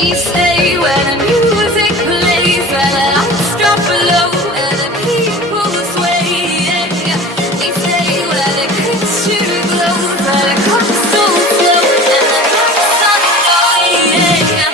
We stay where the music plays, where the lights drop low, where the people sway. We stay where the kitchen glows, where the cups all flow, and the lights on fire.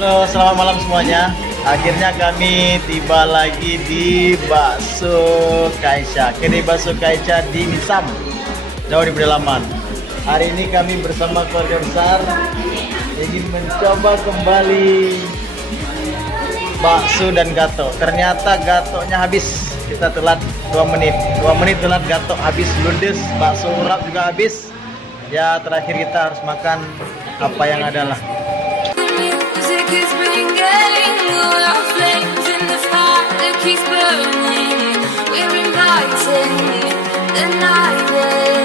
Halo, selamat malam semuanya. Akhirnya kami tiba lagi di Bakso Kaisha. Kedai Bakso Kaisha di Misam, jauh di pedalaman. Hari ini kami bersama keluarga besar ingin mencoba kembali bakso dan gato. Ternyata gatonya habis. Kita telat 2 menit. 2 menit telat gato habis, ludes, bakso urap juga habis. Ya, terakhir kita harus makan apa yang ada lah. Is bringing all our flames in the fire that keeps burning. We're inviting the night.